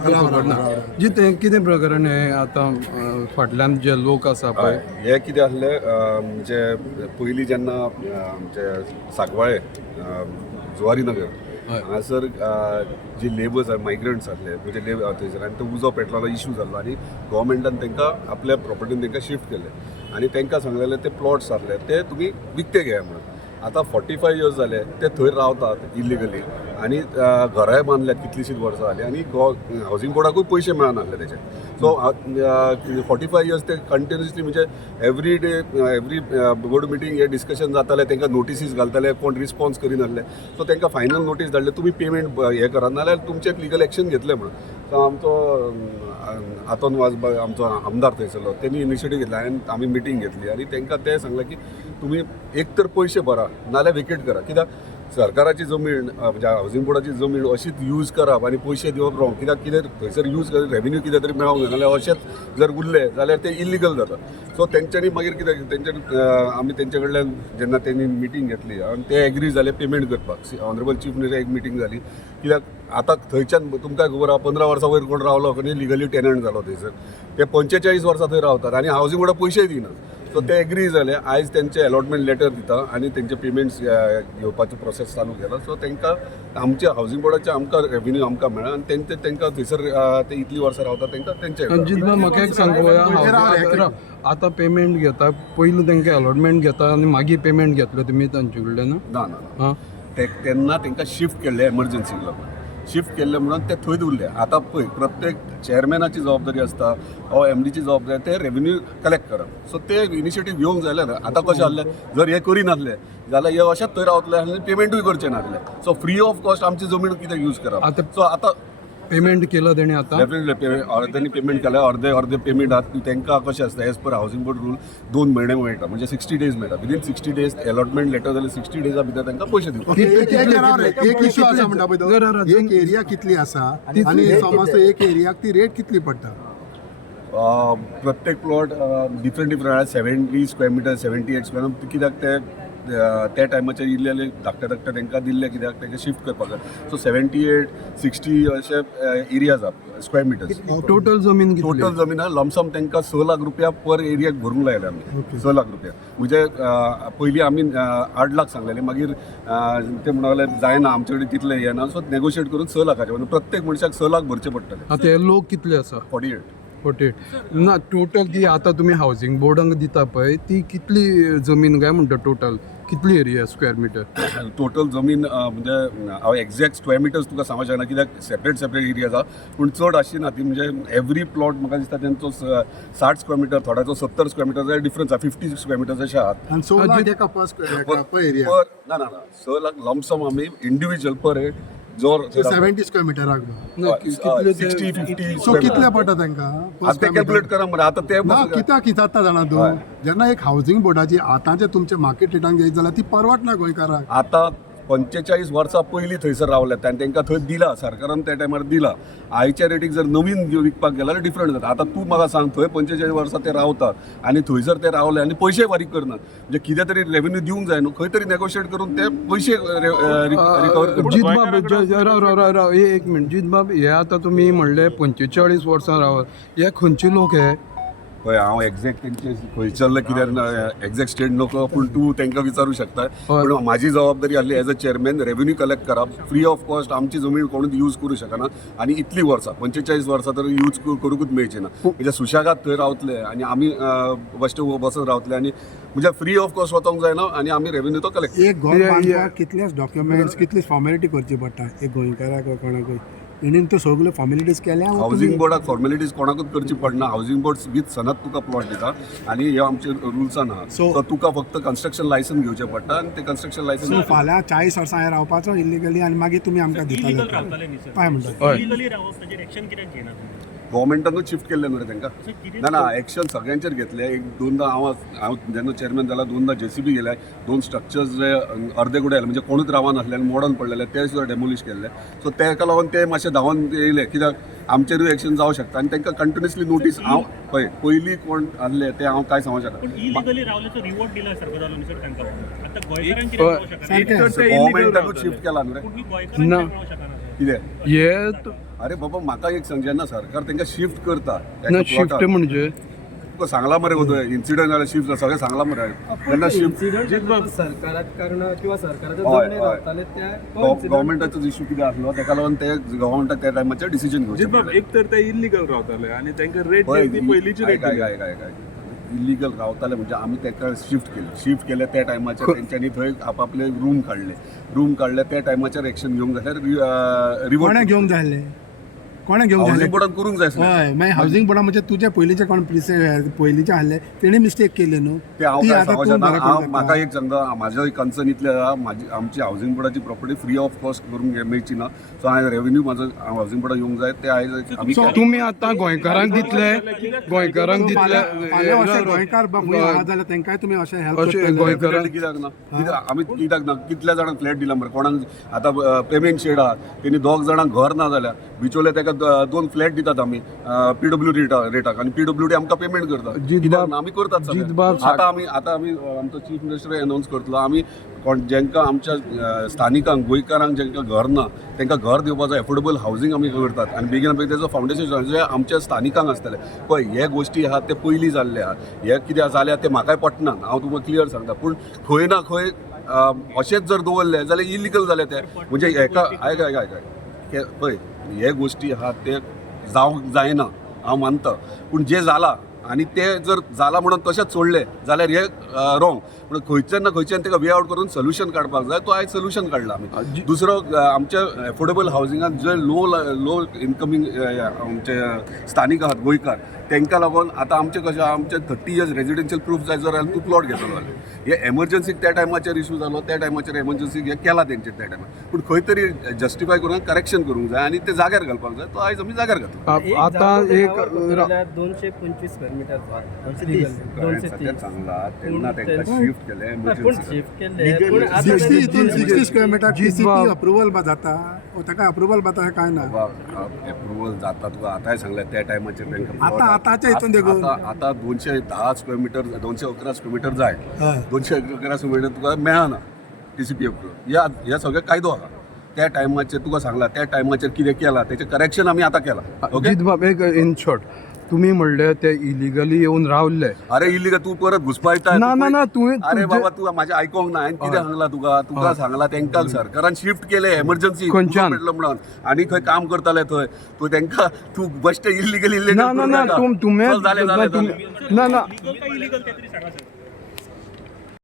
खबर ना जी ते कितें प्रकरण हे आतां फाटल्यान जे लोक आसा पळय हे कितें आसलें म्हणजे पयलीं जेन्ना म्हणजे सांकवाळे जुवारी नगर हांगासर जी लेबर्स मायग्रंट्स आसले म्हणजे थंयसर आनी तो उजो पेटलोलो इशू जाल्लो आनी गोवोरमेंटान तांकां आपल्या प्रॉपर्टीन तांकां शिफ्ट केले आनी तांकां सांगलेले ते प्लॉट्स आसले ते तुमी विकते घेया म्हणून आतां 45 इयर्स जाले ते थंय रावतात इलिगली आनी घराय बांदल्यात कितलींशींच वर्सां जालीं आनी हावजींग बोर्डाकूय पयशे मेळनासले तेचे सो 45 इयर्स ते कंटिन्युअसली म्हणजे every day every board meeting हे डिस्कशन जाताले तांकां नोटिसीस घालताले कोण रिस्पॉन्स करिनासले सो तांकां फायनल नोटीस धाडले तुमी पेमेंट हे करात नाल्यार तुमचेर लिगल एक्शन घेतले म्हणून सो आमचो आतोन वाजबा आमचो आमदार थंयसरलो तेणी इनिशिएटीव घेतला आनी आमी मिटींग घेतली आनी तांकां ते सांगलें की तुमी एक तर पयशे भरा नाल्यार वेकेट करा कित्याक सरकाराची जमीन म्हणजे हावजींग बोर्डाची जमीन अशीच यूज करप आनी पयशे दिवप रॉंग कित्याक कितें थंयसर यूज करप रेवेन्यू कितें तरी मेळोंक जाय नाल्यार अशेंच जर उरले जाल्यार ते इलिगल जाता सो तेंच्यांनी मागीर कितें तेंच्यांनी आमी तेंचे कडल्यान जेन्ना तेणी मिटींग घेतली आनी ते एग्री जाले पेमेंट करपाक ऑनरेबल चीफ मिनिस्टर एक मिटींग जाली कित्याक आतां थंयच्यान तुमकां खबर आहा 15 वर्सां वयर कोण रावलो खंय लिगली टेनंट जालो थंयसर ते 45 वर्सां थंय रावतात आनी हावजींग बोर्डाक पयशे दिनात सो ते एग्री जाले आयज तेंचे अलॉटमेंट लेटर दिता आनी तेंचे पेमेंट्स घेवपाचो प्रोसेस चालू केला सो तांकां आमच्या हावजींग बोर्डाचे आमकां रेवेन्यू आमकां मेळ्ळा आनी तेंचे तांकां थंयसर ते इतली वर्सां रावता तांकां तेंचे जितलो म्हाका एक सांगूया आतां पेमेंट घेता पयलीं तांकां अलॉटमेंट घेता आनी मागीर पेमेंट घेतलो तुमी तांचे कडल्यान ना ना तेन्ना तांकां शिफ्ट केल्ले एमर्जन्सीक लागून शिफ्ट केल्ले म्हणून ते थंयच उरले आतां पळय प्रत्येक चेअरमॅनाची जबाबदारी आसता ओ एमडीची जबाबदारी ते रेवेन्यू कलेक्ट करप सो ते इनिशिएटीव घेवंक जाय ना आतां कशें आसलें जर हे करिनासले जाल्यार हे अशेंच थंय रावतले आनी पेमेंटूय करचे नासले सो फ्री ऑफ कॉस्ट आमची जमीन कितें यूज करप सो आतां पेमेंट केलो तेणी आतां डेफिनेटली अर्द्यांनी पेमेंट केल्या अर्धे पेमेंट आसा तांकां कशें आसता as per housing board rule 2 म्हयने मेळटा म्हणजे 60 डेज मेळटा विदीन 60 डेज अलॉटमेंट लेटर जाल्यार 60 डेजा भितर तांकां पयशे दिवप एक इशू आसा म्हणटा पळय एक एरिया कितली आसा आनी समज एक एरियाक ती रेट कितली पडटा प्रत्येक plot different 70 square metre 78 square कित्याक त्या टायमाचेर इल्ले धाकटे तांकां दिल्ले कित्याक तांकां शिफ्ट करपाक सो 78 60 अशे एरियाज आहा स्क्वेअर मिटर्स टोटल जमीन लमसम तांकां 6 लाख रुपया पर एरियाक भरूंक लायले आमी 6 लाख रुपया म्हणजे पयलीं आमी 8 लाख सांगलेले मागीर ते म्हणले जायना आमचे कडेन तितले येना सो नेगोशिएट करून 6 लाखाचे म्हणजे प्रत्येक मनशाक 6 लाख भरचे पडटले आतां हे लोक कितले आसा 48 ना टोटल ती आतां तुमी हावजींग बोर्डाक दिता पळय ती कितली जमीन काय म्हणटा टोटल कितली एरिया स्क्वेअर मिटर टोटल जमीन म्हणजे हांव एक्झॅक्ट स्क्वेअर मिटर्स तुका सांगूंक शकना कित्याक सेपरेट एरियाज आहा पूण चड आसची ती म्हणजे एवरी प्लॉट म्हाका दिसता तेंचो 60 स्क्वेअर मिटर थोड्याचो 70 स्क्वेअर मिटर डिफरन्स आहा 50 स्क्वेअर मिटर्स अशे आहात आनी 6 लाख एका पर एरिया ना 6 लाख लमसम आमी इंडिविज्युअल पर हेड जोर 70 स्क्वेअर मिटराक 60 50 सो कितले पडटा तांकां ते कॅल्क्युलेट करा मरे आतां ते ना कित्याक किताता जाणा तूं जेन्ना एक हावजींग बोर्डाची आतांचे तुमचे मार्केट रेटान घेयत जाल्यार ती परवडना गोंयकाराक आतां 45 वर्सां पयलीं थंयसर रावल्यात आनी तांकां थंय दिला सरकारान त्या टायमार दिला आयच्या रेटीक जर नवीन विकपाक गेलो जाल्यार डिफरंट जाता आतां तूं म्हाका सांग थंय 45 वर्सां ते रावतात आनी थंयसर ते रावले आनी पयशे फारीक करनात म्हणजे कितें तरी रेवेन्यू दिवंक जाय न्हू खंय तरी नेगोशिएट करून ते पयशे रिकवर जितबाब एक मिनट जितबाब हे आतां तुमी म्हणले 45 वर्सां रावत हे खंयचे लोक हे पळय हांव एक्झॅक्ट तेंचे खंयच्याल्ले कित्याक एक्झॅक्ट स्टेट नको पूण तूं तांकां विचारूं शकता पूण म्हाजी जबाबदारी आसली as a chairman revenue collect करप फ्री ऑफ कॉस्ट आमची जमीन कोणूच यूज करूं शकना आनी इतली वर्सां 45 वर्सां तर यूज करूंकूच मेळची ना म्हणजे सुशेगाद थंय रावतले आनी आमी बश्ट बसून रावतले आनी म्हणजे फ्री ऑफ कॉस्ट वचोंक जायना आनी आमी रेवेन्यू तो कलेक्ट एक घर बांदपाक कितलेच डॉक्युमेंट्स कितलीच फॉर्मेलिटी करची पडटा एक गोंयकाराक कोणाकूय तेणीन तो सगळ्यो फॉर्मेलिटीज केल्या हावजींग बोर्डाक फॉर्मेलिटीज कोणाकूच करची पडना हावजींग बोर्ड विथ सनत तुका प्लॉट दिता आनी हे आमचे रुल्सान आहा सो तुका फक्त कन्स्ट्रक्शन लायसन्स घेवचें पडटा आनी ते कन्स्ट्रक्शन लायसन्स फाल्यां 40 वर्सां हे रावपाचो इलिगली आनी मागीर तुमी आमकां दिताले काय म्हणटा गव्हर्मेंटानूच शिफ्ट केल्ले न्हू रे तांकां ना एक्शन सगळ्यांचेर घेतले एक दोनदा हांव जेन्ना चेअरमॅन जाला दोनदा JCB गेले 2 स्ट्रक्चर्स जे अर्दे कुडे म्हणजे कोणूच रावनासले आनी मॉडर्न पडलेले ते सुद्दां डेमोलिश केल्ले सो ताका लागून ते मातशे धांवन येयले कित्याक आमचेरूय एक्शन जावं शकता आनी तांकां कंटिन्युअसली नोटीस हांव पळय पयलीं कोण आहले ते हांव काय सांगूंक शकना गव्हर्मेंटानूच शिफ्ट केला न्हू रे कितें हे अरे बाबा म्हाका एक सांग जेन्ना सरकार तांकां शिफ्ट करता शिफ्ट म्हणजे तुका सांगला मरे गो इन्सिडंट जाल्यार शिफ्ट सगळें सांगला मरे तेन्ना शिफ्ट सरकारात कारण किंवा सरकाराचे हय, जमणे हय. रावताले त्या गव्हर्मेंटाचो इश्यू कितें आसलो तेका लागून ते गव्हर्मेंटाक त्या टायमाचेर डिसिजन घेवचें एक तर ते इल्लीगल रावताले आणि तांकां रेट ती पयलींची रेट इलिगल रावताले म्हणजे आमी ताका शिफ्ट केले त्या टायमाचेर तेंच्यांनी थंय आपापले रूम काडले त्या टायमाचेर एक्शन घेवंक जाल्यार कोणा रिवर्ट घेवंक जाय आसलें कोणा घेवंक जाय हावसिंग आसलें? बोर्डान करूंक जाय आसलें हय मागीर हावसिंग बोर्डा म्हणजे तुझे पयलींचे कोण पयलींचे आहले तेणी मिस्टेक केली न्हू ते हांव ती काय आतां सांगूं तूं शकना. बरें हांव करून म्हाका दाखय. एक सांगता म्हाजो एक कन्सर्न इतलें आसा आमची हावसिंग बोर्डाची प्रॉपर्टी फ्री ऑफ कॉस्ट करूंक मेळची ना सो हांवें रेव्हेन्यू म्हाजो हावसिंग बोर्डाक येवंक जाय ते आयज आमी तुम्ही आता गोंयकारांक दितले गोंयकारांक फाल्यां अशे दितले गोंयकार बाबू आहा जाल्यार तांकांय तुमी अशें हेल्प अशें करतले गोंयकारांक कित्याक ना आमी कित्याक ना कितल्या जाणांक फ्लॅट दिला मरे कोणाक आतां पेमेंट शेड आहा तेणी दोग जाणांक घर ना जाल्यार बिचोले ताका 2 फ्लॅट दितात आमी PWD रेटाक आनी PWD आमकां पेमेंट करता कित्याक ना? आमी करतात सगळें. जितबाब आतां आमी आमचो चीफ मिनिस्टर अनावन्स करतलो आमी जेंकां आमच्या स्थानिकांक गोंयकारांक जेंकां घर ना तांकां घर दिवपाचो एफोर्डेबल हावसिंग आमी करतात आनी बेगीन बेगीन तेजो फावंडेशन जे आमच्या स्थानिकांक आसतले पळय हे गोश्टी आहात ते पयलीं जाल्ले आहात हे कितें जाल्यार ते म्हाकाय पटना हांव तुमकां क्लियर सांगता पूण खंय ना खंय अशेंच जर दवरले जाल्यार इलिगल जाले ते म्हणजे हेका आयक पळय हे गोश्टी आहात ते जावंक जायना हांव मानता पूण जे जाला आनी ते जर जाला म्हणून तशेंच सोडले जाल्यार हे रॉंग पूण खंयच्यान ना खंयच्यान ताका वे आउट करून सोल्युशन काडपाक जाय तो आयज सोल्युशन काडला आमी दुसरो आमच्या एफोर्डेबल हावसिंगान जे लो इनकमींग आमचे स्थानीक आहात गोंयकार तांकां लागून आतां आमचें कशें आमचे 30 इयर्स रेजिडेन्शियल प्रूफ जाय जाल्यार तूं प्लॉट घेतलो जाल्यार हे एमर्जन्सीक त्या टायमाचेर इशू जालो त्या टायमाचेर एमर्जन्सीक हे केला तेंचेर त्या टायमार पूण खंय तरी जस्टिफाय करून करेक्शन करूंक जाय आनी ते जाग्यार घालपाक जाय तो आयज आमी जाग्यार घातलो आता एक 225 स्क्वेअर मीटर सगळ्यात चांगला तेन्ना तांकां शिफ्ट केले एमर्जन्सी शिफ्ट केले पूण आतां 60 स्क्वेअर मीटर TCP अप्रुवल जाता ताका अप्रुवल जाता काय ना एप्रुवल जाता तुका आतांय सांगलें त्या टायमाचेर आतांच्या हितून देखून आतां 210 स्क्वेअर मीटर 211 स्क्वेअर मीटर जाय हय. 211 स्क्वेअर मीटर तुका मेळना TCP अप्रुवल ह्या सगळ्या कायदो आहा त्या टायमाचेर तुका सांगला त्या टायमाचेर कितें केलां तेचें करेक्शन आमी आतां केलां ओके जितबाब एक इन शॉर्ट तुम्ही म्हणले ते इलिगली येऊन रावले अरे इल्लीगल तू परत घुसपायता ना तुवें अरे बाबा तू माझे आयकोंक ना हांवें कितें सांगला तुका सांगला तांकां सरकारान शिफ्ट केले एमर्जन्सी खंयच्यान? मेळटलो म्हणून आनी खंय काम करताले थंय तूं तांकां तू बेश्टे इल्लीगल ना तुम्ही जाले ना